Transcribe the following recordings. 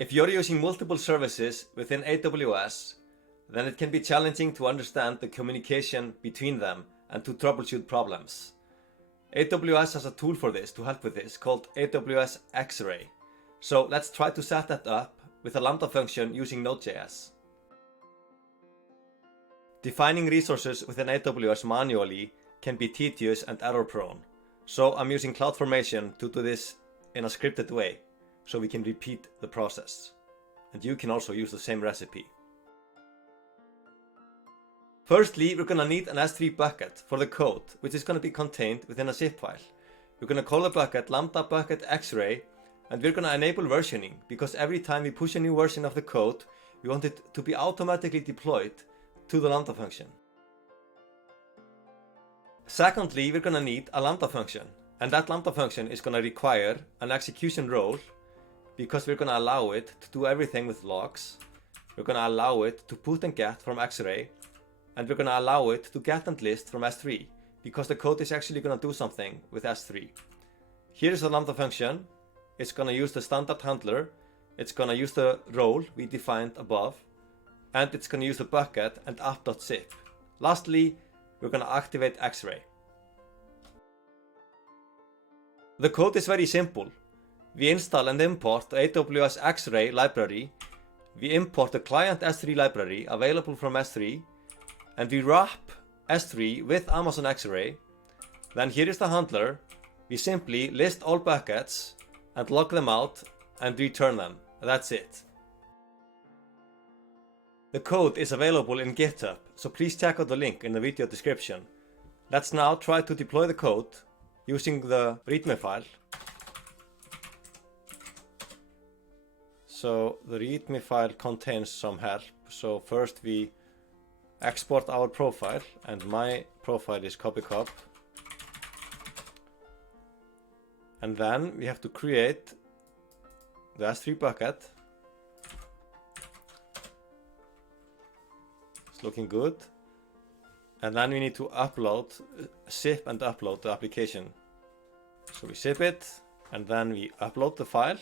If you're using multiple services within AWS, then it can be challenging to understand the communication between them and to troubleshoot problems. AWS has a tool for this to help with this called AWS XRay. So let's try to set that up with a Lambda function using Node.js. Defining resources within AWS manually can be tedious and error prone. So I'm using CloudFormation to do this in a scripted way, so we can repeat the process. And you can also use the same recipe. Firstly, we're going to need an S3 bucket for the code, which is going to be contained within a zip file. We're going to call the bucket Lambda bucket XRay, and we're going to enable versioning, because every time we push a new version of the code, we want it to be automatically deployed to the Lambda function. Secondly, we're going to need a Lambda function, and that Lambda function is going to require an execution role, because we're going to allow it to do everything with logs. We're going to allow it to put and get from XRay, and we're going to allow it to get and list from S3, because the code is actually going to do something with S3. Here's the Lambda function. It's going to use the standard handler, it's going to use the role we defined above, and it's going to use the bucket and app.zip. Lastly, we're going to activate XRay. The code is very simple. We install and import the AWS XRay library, we import the client S3 library available from S3, and we wrap S3 with Amazon XRay. Then here is the handler. We simply list all buckets and log them out and return them. That's it. The code is available in GitHub, so please check out the link in the video description. Let's now try to deploy the code using the README file. So the README file contains some help. So first we export our profile, and my profile is copycop. And then we have to create the S3 bucket. It's looking good. And then we need to zip and upload the application. So we zip it, and then we upload the file.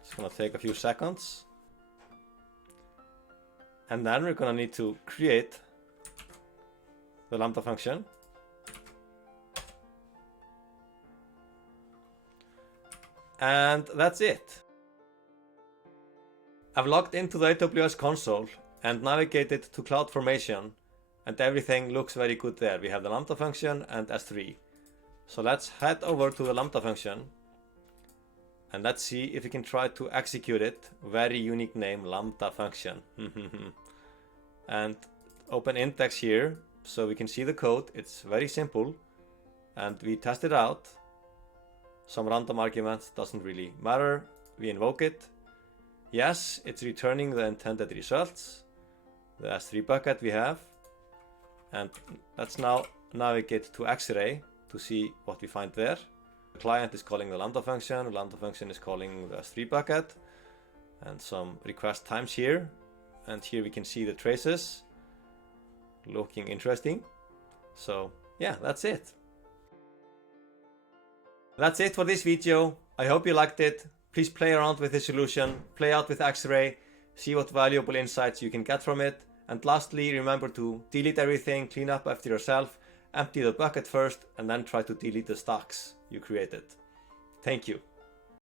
It's gonna take a few seconds. And then we're gonna need to create the Lambda function. And that's it. I've logged into the AWS console and navigated to CloudFormation, and everything looks very good there. We have the Lambda function and S3. So let's head over to the Lambda function and let's see if we can try to execute it. Very unique name, Lambda function. And open index here so we can see the code. It's very simple and we test it out. Some random argument doesn't really matter. We invoke it. Yes, it's returning the intended results, the S3 bucket we have. And let's now navigate to XRay to see what we find there. The client is calling the Lambda function. The Lambda function is calling the S3 bucket. And some request times here. And here we can see the traces. Looking interesting. So yeah, that's it. That's it for this video. I hope you liked it. Please play around with the solution, play out with XRay, see what valuable insights you can get from it. And lastly, remember to delete everything, clean up after yourself, empty the bucket first, and then try to delete the stacks you created. Thank you.